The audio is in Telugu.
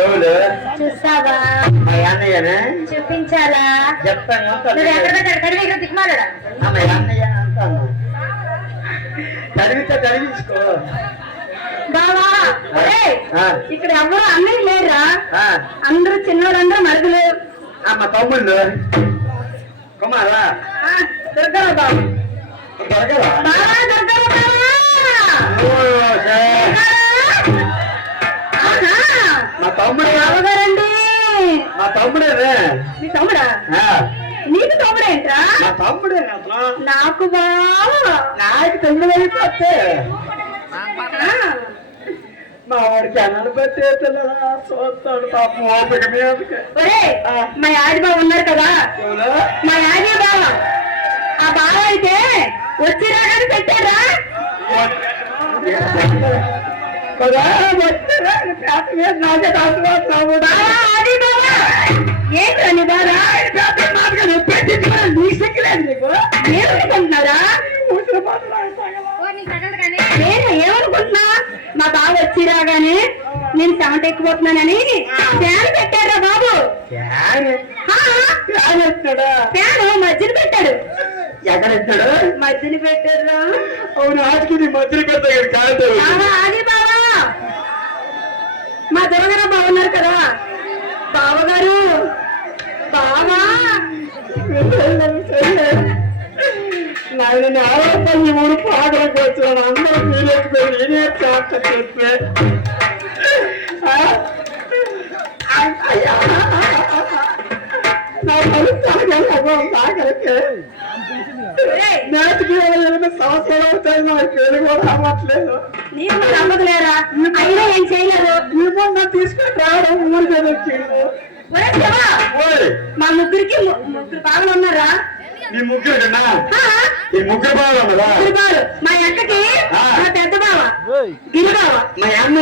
ఎవరు చూస్తావా? మా అన్నయ్యనే చూపించాలా? చెప్తాను. నువ్వు ఎక్కడ పెట్టాడు కడివి ఇక్కడ దిక్కుమాలడా? మా అన్నయ్య అంటాను. చదివితే చదివించుకో బావా. ఒరేయ్, ఇక్కడ ఎవరు అన్నయ్య లేరా? ఆ, అందరూ చిన్నోళ్ళందరూ మరుగులు. మా తమ్ముళ్ళు కుమారా దొరకరా బాబు? దొరకరా? బావా దొరకరా బావా? మా తమ్ముడు బావగారండి. మా తమ్ముడేనే. మీ తమ్ముడా? నీకు తమ్ముడేంట్రా? మా తమ్ముడే అసలు. నాకు బావా. నాకు తమ్ముడు అయిపోతే మా వాడికి అన్నలు బట్టి చూస్తాడు పాపం ఓపిక మీదకి. ఒరేయ్, మా యాడి బావ ఉన్నారు కదా, మా యాడి బావ. ఆ బావ అయితే వచ్చి రాగానే పెట్టారా? ఏంటని బాగా ఏమనుకుంటున్నారా? నేను ఏమనుకుంటున్నా, మా బావ వచ్చి రాగానే నేను చెమట ఎక్కిపోతున్నానని ఫ్యాన్ పెట్టారా బాబు? ఫ్యాన్ మధ్యన పెట్టాడు. ఎక్కడెత్తాడు? మధ్యన పెట్టారు. అవును, ఆడికి మధ్యలో పెడతాడు కాదు. అది బావా, మా దొరగారు బాగున్నారు కదా బావగారు. బావా నేను ఆరోగ్యం ఊరు పాటలకు వచ్చాను. అందరూ మీరెక్కిపోయి నేనే చాట చెప్పే నేటికి 28 సంవత్సరాలు అవుతాయి. నాకు పేరు కూడా రావట్లేదు. నీకు నమ్మకలేరా? అయినా ఏం చేయలేదు. ఏమన్నా తీసుకొని రావడం ఊరికే వచ్చిండు. మా ముగ్గురికి ముగ్గురు బావలు ఉన్నారా? మీ ముగ్గురు కన్నా ఈ ముగ్గురు బాగా ముగ్గురు బావలు. మా అక్కకి మా పెద్ద బావ గిరి బావ, మా అన్న